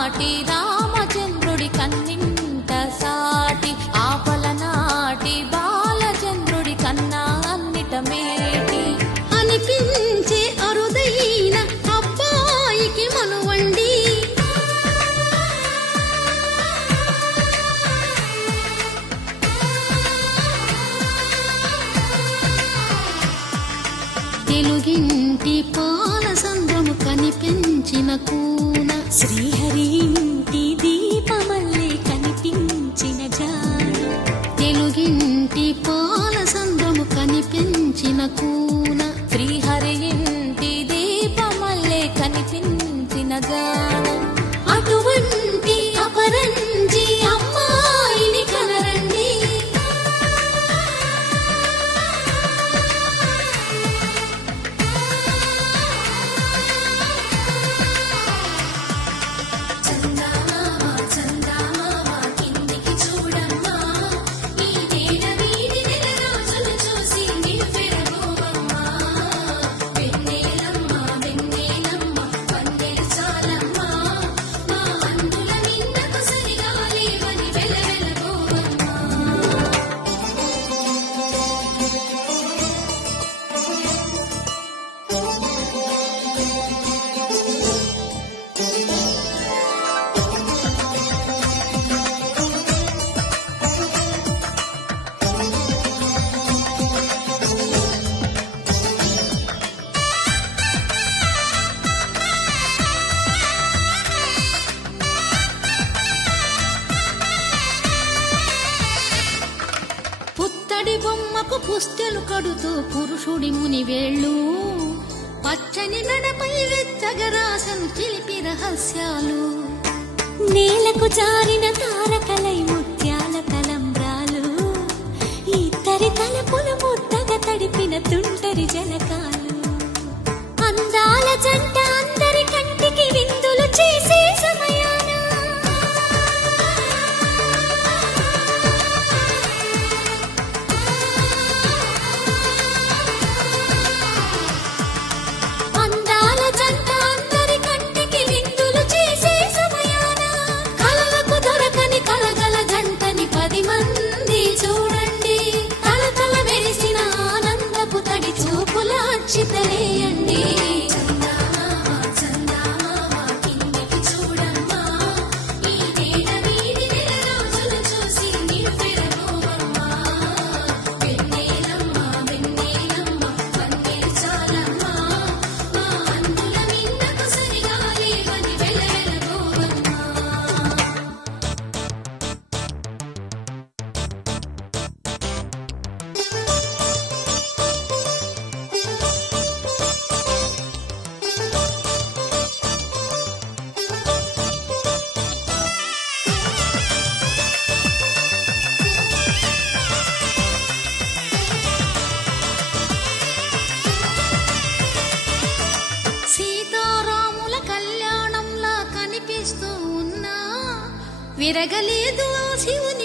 నాటి రామచంద్రుడి కన్నింట సాటి ఆపల నాటి బాలచంద్రుడి కన్నా అన్నిట మేటి అనిపించే అరుదైన అబ్బాయికి మనువండి తెలుగింటి పాలసంద్రము కనిపించిన కూన శ్రీహరి ఇంటి దీపమల్లే కనిపించిన జాన తెలుగింటి పాలసంద్రము కనిపించిన కూన శ్రీహరి ఇంటి దీపమల్లే కనిపించిన జాన అటువంటి అపరంజి అమ్మాయిని కనరండి పుత్తడి బొమ్మకు పుస్తెలు కడుతూ పురుషుడి ముని వేళ్ళు పచ్చని నడపై వెచ్చగరాసను చిలిపి రహస్యాలు నేలకు జారిన తారకలై ముత్యాల తలంబ్రాలు ఇద్దరి తలపులు ముద్దగా తడిపిన తుంటరి జలకాలు అందాల జంట అందరి కంటికి విందులు చేసే సమయాన అందాల జంట అందరి కంటికి విందులు చేసే సమయాన కలలకు దొరకని కలగల జంటని 10 మంది చూడండి తలతల వెలిసిన ఆనందపు తడి చూపుల అక్షితలేయండి సీతారాముల కళ్యాణంలా కనిపిస్తూ ఉన్నా విరగలేదు శివుని